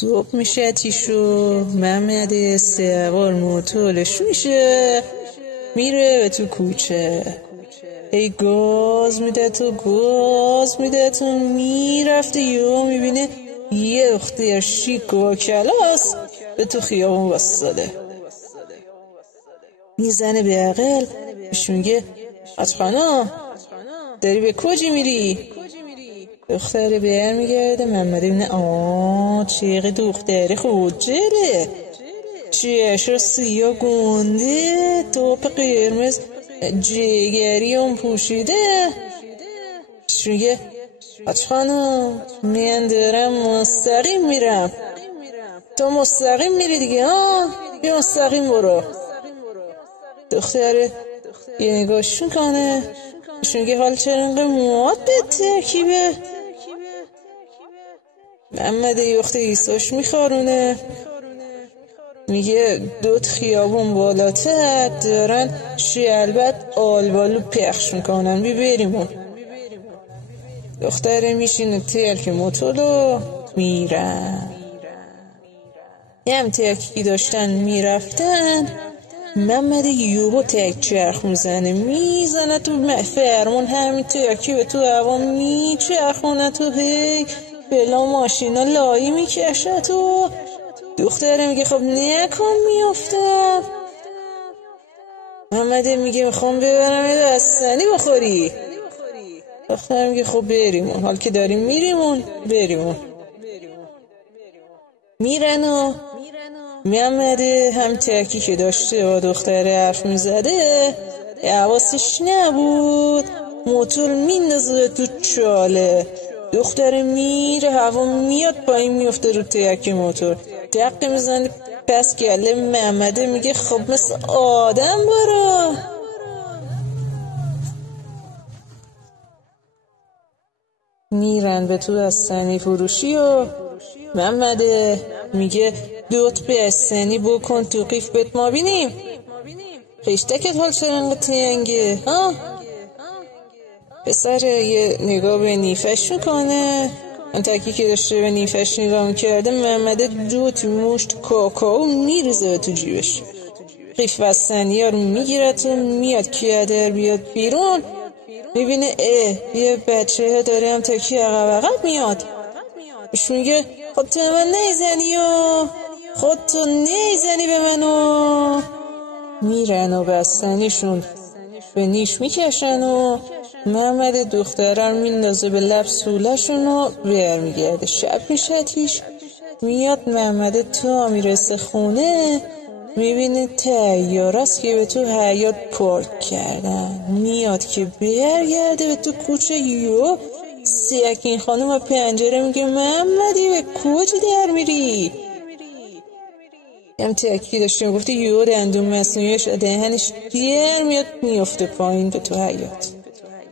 صبح میشه تیشو محمد سوار موتولش میشه میره به تو کوچه ای گاز میده تو میرفته یهو میبینه یه دختر شیک و کلاس به تو خیابون واسطاده میزنه به عقل بهش میگه آتخانا داری به کجی میری؟ دختر بیر میگرده محمد بینه چقدر دختر خوجره چیش رو سیاه گنده توپ قرمز جگری اون پوشیده میگه حاج خانم من دارم مستقیم میرم تو مستقیم میری دیگه بیا مستقیم برو دختر یه نگاهش میکنه میگه حال چرا انقدر مواد به ترکیبه محمد یخت ایساش میخارونه میگه دوت خیابون بالاتر دارن شلبت آلبالو پخش میکنن بیبریمون دختره میشینه ترک موتولو میرن یه هم ترکی داشتن میرفتن محمد یوهو تک چرخ میزنه تو فرمون همین ترکی به تو هوا میچرخونه تو هی بلا ماشینا لایی میکشه تو دختره میگه خب نکن میافتم محمد میگه میخوام ببرم یه بستنی بخوری دختره میگه خب بریمون حال که داریم میریمون بریمون میرن و محمد هم ترکی که داشته با دختره حرف میزده حواسش نبود موتور میندازه تو چاله دختره میره هوا میاد پایین میفته رو ترک موتور دق میزنه پس گله محمد میگه خب مثل آدم برو میرن به تو بستنی فروشی و محمد میگه دوت بستنی بکن تو قیف بهت ما بینیم خیشتکت حال چرا انقدر تنگه پسر یه نگاه به نیفش میکنه اون تکی که داشته به نیفش نگاه میکرده محمد دوت مشت کاکاو میریزه تو جیبش قیف بستنی ها رو میگیره تو میاد کیادر بیاد بیرون میبینه یه بچه داره هم تکی عقب میاد بهش میگه خب تو من نیزنی و خود تو نیزنی به منو میرن و بستنیشون به نیش میکشن و محمد دختران میندازه به لب سولشون و بیر میگرده شب میشه تیش میاد محمد تا میرسه خونه میبینه تیاراست که به تو حیات پارک کردن میاد که برگرده به تو کوچه یو سیاکین خانم و پنجره میگه محمدی به کجی در میری هم تاکی داشته میگفته یو دندون مصنوعیش دهنش دیر میاد میفته پایین به تو حیات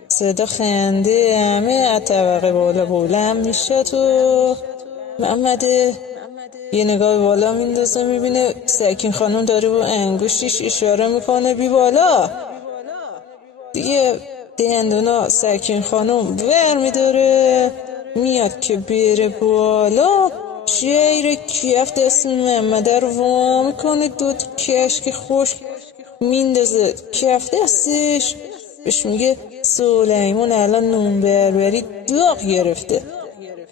صدا خنده همه از طبقه بالا هم میشه تو محمد یه نگاه بالا میندازه میبینه ساکین خانم داره با انگشتش اشاره میکنه بی بالا دیگه دندونا ساکین خانم ور میداره میاد که بره بالا شیر کیف دست محمد رو وا میکنه دوت کشک خوش میندازه کف دستش بهش میگه سلیمان الان نون بربری داغ گرفته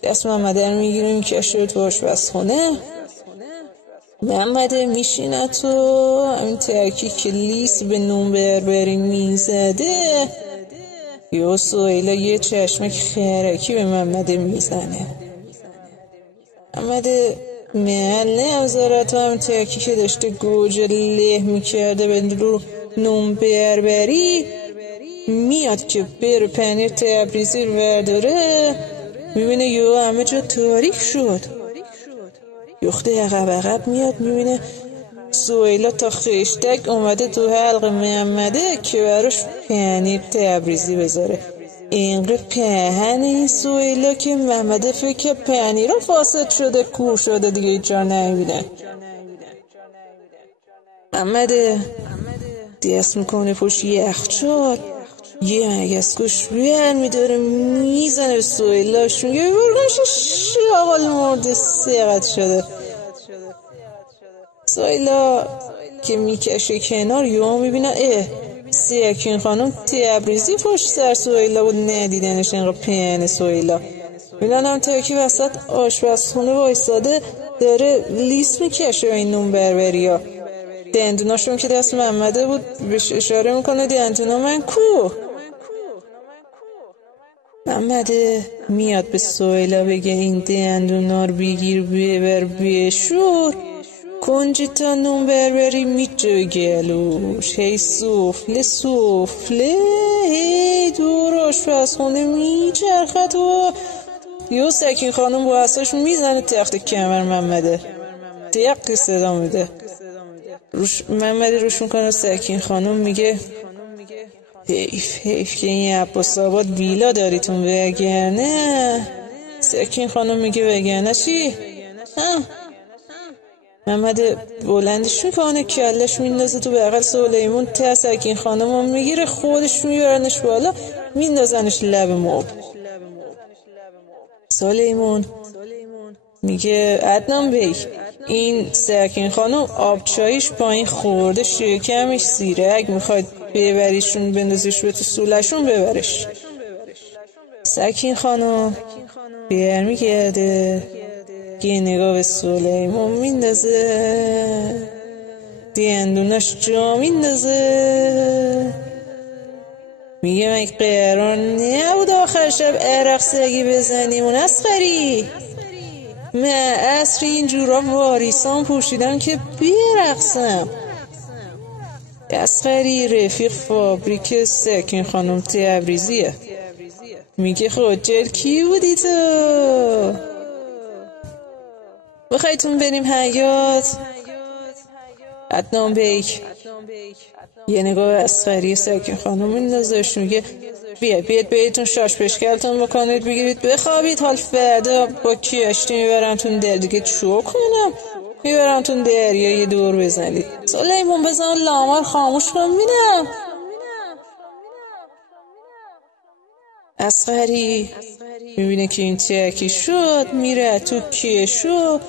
دست محمد رو میگیره میکشه تو آشپزخونه محمد میشینه تو همین ترکی که لیس به نون بربری میزده یه سویلا یه چشمک خیرکی به محمد میزنه محمد محل نمزاره تو هم ترکی که داشته گوجه له میکرده به رو نون بربری میاد که بر پنیر تبریزی رو برداره میبینه یه همه جا تاریک شد یخته عقب میاد میبینه سویلا تا خشتک اومده تو حلق محمده که براش پنیر تبریزی بذاره اینقدر پهن این سویلا که محمده فکر پنیر رو فاسد شده کور شده دیگه جا نمیبینه محمد دست میکنه پشت یخچال یه مگس گوش میداره میزنه به سهیلاش، میگه برگمش شاغل مرده سیغت شده. سهیلا که میکشه کنار یهو میبینه سیاکین خانم تبریزی پشت سر سهیلا بود، ندیدنش انقدر پهن سهیلا. میلانم تاکی وسط آشپزخونه وایساده داره لیس میکشه این نون بربریا. دندوناشون که دست محمده بود بهش اشاره میکنه دندونا من کو. محمده میاد به سهیلا بگه این دندونا رو بگیر ببر بشور، کنجی تا نون بربری میچه گلوش، هی سوفله هی دور آشپزخونه میچرخد و یه سکین خانم با عصاش میزنه تخت کمر محمده، دقی صدا میده. محمده روش میکنه. سکین خانم میگه حیف که این عباس آباد ویلا داریتون وگرنه. سکین خانم میگه وگرنه چی؟ محمد بلندش میکنه کلش میندازه تو بغل سلیمون، ته سکین خانم هم میگیره خودش میبرنش بالا میندازنش لب مب. سلیمون میگه عدنان بی این سکین خانم آبچایش پایین خورده شکمش سیره، اگه میخواید ببریشون بندازیش به تو سولشون ببرش. سکین خانم برمیگرده یه نگاه به سلیمان میندازه، دندوناش جا میندازه، میگه مگه قرار نبود آخر شب عرق سگی بزنیم اون اسخری؟ من عصری این جورا واریسان پوشیدم که برقصم. اسخری رفیق فابریک سکین خانم تبریزیه. میگه خودجل کی بودی تو؟ بخوایتون بریم حیات؟ عدنان بیک یه نگاه اسخری سکین خانم میندازش، میگه بیاید بهتون شاش پشکلتون بکنید بگیرید بخوابید، حال فردا با کیاشتی میبرمتون در دیگه چو کنم، میبرمتون دریا یه دور بزنید. سلیمون بزن لامار خاموش کن میدم. اسخری میبینه که این تکی شد میره تو کشو،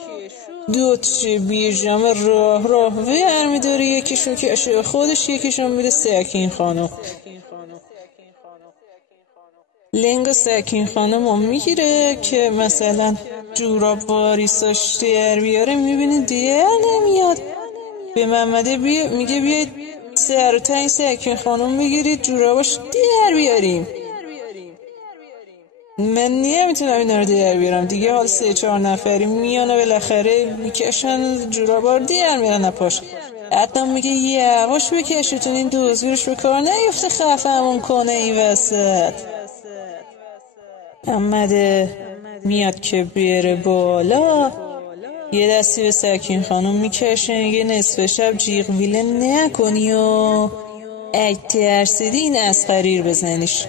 دو تا بیجامه راه برمیداره، یکیشون کشه خودش یکیشون میده سکین خانم. لنگ سکین خانم هم میگیره که مثلا جوراب واریساش در بیاره، میبینه در نمیاد. به محمده میگه بیاید سر تا این سکین خانم بگیرید جوراباش در بیاریم. من نمیتونم اینا رو در بیارم دیگه، حال 3-4 نفری میانه بالاخره میکشن جورابا رو در میرن پاش. عدنان میگه یواش بکشتون این دوزگیرش به کار نیفته خفمون کنه این وسط. محمده میاد که بیاره بالا، یه دستی به سکین خانم میکشه، میگه نصف شب جیغ ویله نکنی و اگه ترسیدی این اسخریر بزنیش،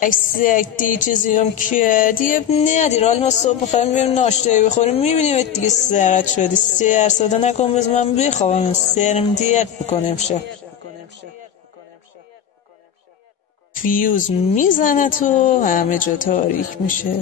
اگه سکتی چیزی هم کردی ندیر، حالا ما صبح بخوایم بیاریم ناشتایی بخوریم میبینیم دیگه سرت شدی، سرساده نکن بز من بخوابم سرم درد میکنه امشب. فیوز میزنه تو همه جا تاریک میشه.